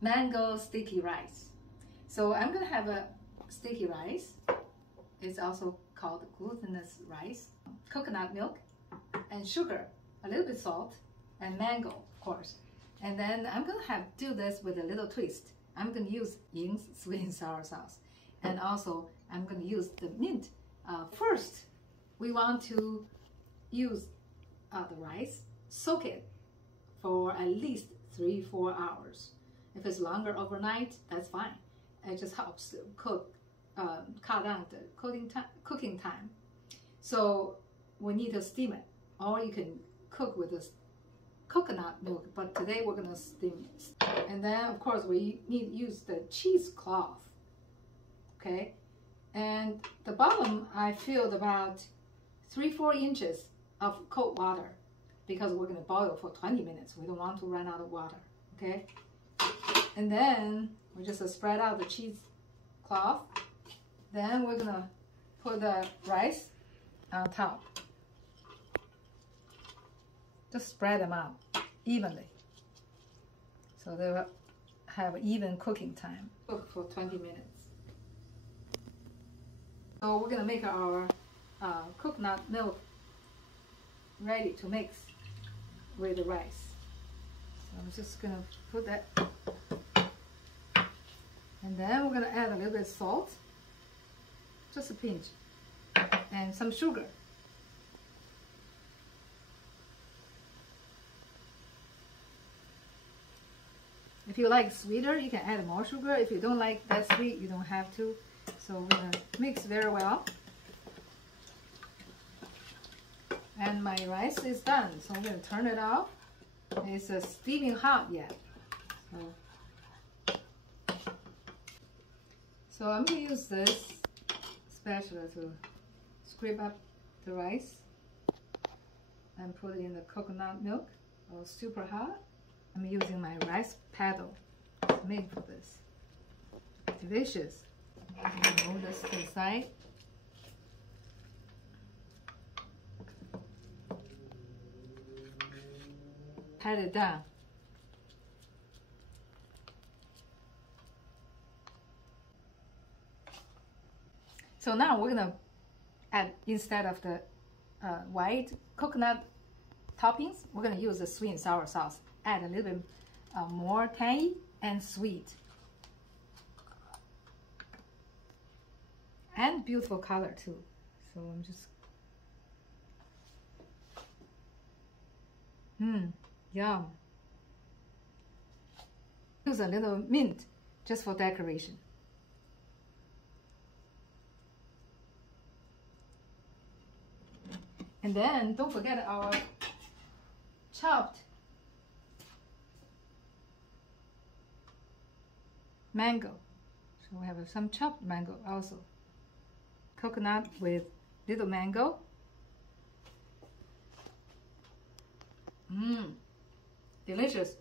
mango sticky rice. So I'm gonna have a sticky rice. It's also called glutinous rice, coconut milk and sugar, a little bit salt, and mango, of course. And then I'm gonna do this with a little twist. I'm gonna use Ying's sweet and sour sauce, and also I'm gonna use the mint. First, we want to use the rice, soak it for at least 3-4 hours. If it's longer overnight, that's fine. It just helps cook, cut down the cooking time. So we need to steam it, or you can cook with this coconut milk, but today we're gonna steam it. And then of course we need to use the cheesecloth, okay? And the bottom I filled about 3-4 inches of cold water, because we're gonna boil for 20 minutes. We don't want to run out of water, okay? And then we just spread out the cheesecloth. Then we're gonna put the rice on top. Just spread them out evenly, so they will have even cooking time. Cook for 20 minutes. So we're gonna make our coconut milk ready to mix with the rice. So I'm just gonna put that, and then we're gonna add a little bit of salt, just a pinch, and some sugar. If you like sweeter, you can add more sugar. If you don't like that sweet, you don't have to. So we're gonna mix very well. And my rice is done, so I'm gonna turn it off. It's steaming hot yet. So I'm gonna use this spatula to scrape up the rice and put it in the coconut milk. Oh, super hot. I'm using my rice paddle made for this. Delicious. Move this to the side. Pat it down. So now we're gonna add, instead of the white coconut toppings, we're gonna use the sweet and sour sauce. Add a little bit more tangy and sweet. And beautiful color too. So I'm just, yum. Use a little mint just for decoration. And then don't forget our chopped mango. So we have some chopped mango also. Coconut with little mango. Delicious.